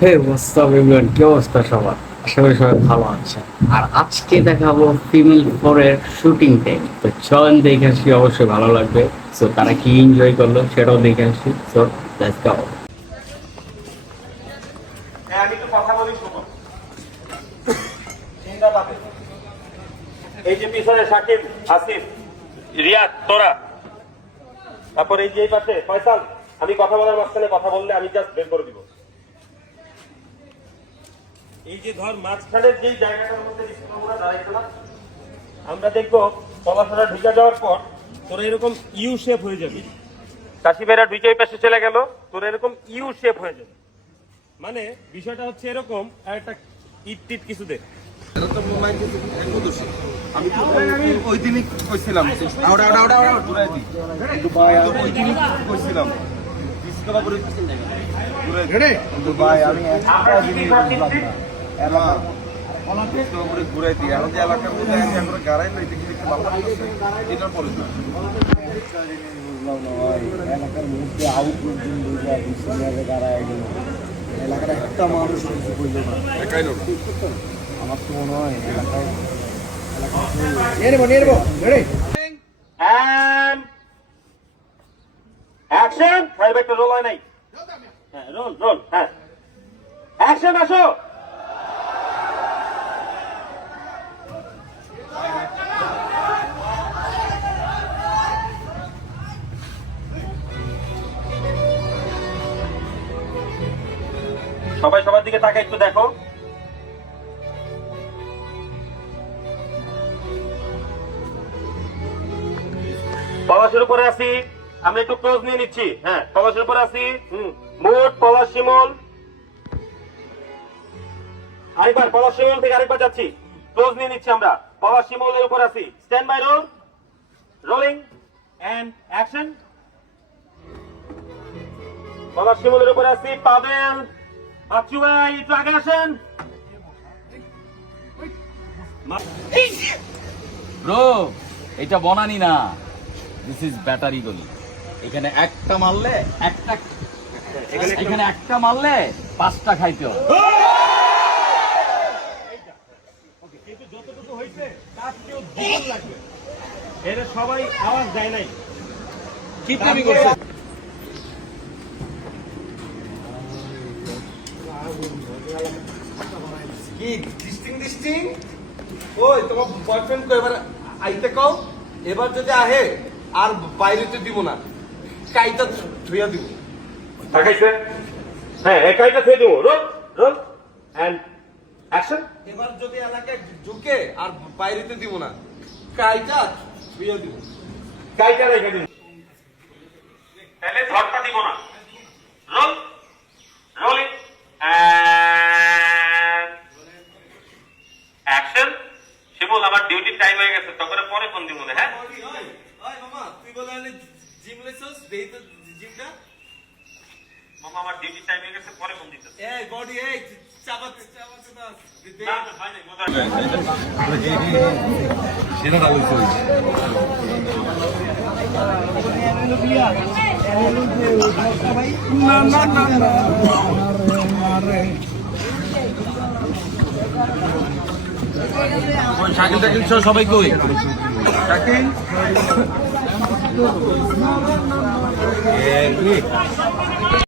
হে WhatsApp everyone, কি অবস্থা সবার? আশা করি সবাই ভালো আছে। আর আজকে দেখাবো ফিমেল 4 এর শুটিং টাইম। তো চলেন দেখে আসি, অবশ্যই ভালো লাগবে। সো তারা কি এনজয় করলো সেটাও দেখে আসি। So let's go. হ্যাঁ, আমি একটু কথা বলি, শোনো। জিন্দাবাদ। এই যে পিছনে সাকিব, আসিফ, রিয়াদ, তোরা, তারপর এই যে এই পাশে ফয়সাল, আমি কথা বলার মাঝখানে কথা বললে আমি জাস্ট বের করে দিব। এই যে ধর মাঝখানের যে জায়গাটার মধ্যে আমরা দাঁড়াইছিলাম, আমরা দেখবো চলাফেরা ঢুকে যাওয়ার পর তোরা এরকম ইউ শেপ হয়ে যাবে। কাশিবেরা ঢুকে এই পাশে চলে গেল, তোরা এরকম ইউ শেপ হয়ে যাবে। মানে বিষয়টা হচ্ছে এরকম, আর একটা ইট টিট কিছু দেখ। আমি তো ওই দিনই কইছিলাম ওই দিনই কইছিলাম কিন্তু ভাই আমি একটা জিনিস বুঝলাম না, এলাকা ঘুরাই দিই এখন যে এলাকার মধ্যে করে গাড়াই লইতে কিন্তু ভালো লাগছে এটার পরে না। একটা জিনিস বুঝলাম না ভাই, এলাকার মধ্যে আউট পর্যন্ত গাড়াই গেল, এলাকার একটা মানুষ কিছু করলো না, একাই না। আমার তো মনে হয় এলাকায় অ্যাকশন, ফাইভ একটা রোল হয় নাই। হ্যাঁ, রোল রোল, হ্যাঁ অ্যাকশন, আসো। সবাই সবার দিকে তাকে একটু দেখো। পলাশের উপরে আসি, আমরা একটু ক্লোজ নিয়ে নিচ্ছি। হ্যাঁ, পলাশের উপরে আসি। মোট পলাশ শিমল, আরেকবার পলাশ শিমল থেকে আরেকবার যাচ্ছি, ক্লোজ নিয়ে নিচ্ছি আমরা। পলাশ শিমলের উপর আসি, stand by, roll, rolling and action. Palash শিমলের উপর আসি, পাবেল, বাচ্চু ভাই একটু আগে আসেন। ব্রো, এটা বনানি না, দিস ইজ ব্যাটারি গলি। এখানে একটা মারলে একটা, এখানে একটা মারলে 5টা খাইতে হবে। কিন্তু যতটুকু হয়েছে তার চেয়েও দ্বিগুণ লাগবে। এরা সবাই আওয়াজ দেয় নাই, কি প্রেমী করছে? কি ডিস্টিং ওই তোমার বয়ফ্রেন্ড কো এবার আইতে কও, এবার যদি আহে আর বাইরেতে দিব না, কাইটা ধুইয়া দিব। দেখাইছে? হ্যাঁ, একাইটা থেকে দেবো। Roll, roll and action. এবার যদি এলাকায় ঢুকে আর বাইরেতে দিব না, কাইটা ধুইয়া দিব। কাইটা রেখে দিন, তাহলে ধরটা দিব না। Roll, rolling and action. Shimul, আমার ডিউটির টাইম হয়ে গেছে, তখন পরে ফোন দিব না। হ্যাঁ, ওই মামা তুই বলে আলে জিম লেছস, দেই তো জিমটা। মামা আমার ডিউটির টাইম হয়ে গেছে, পরে ফোন দিতেছে। এই বডি এই চাবাতে চাবাতে দাও। না, না, হয় নাই, মজা সেটা ডাবল কই না না না না শাকিল টাকিল সহ সবাই কই? শাকিল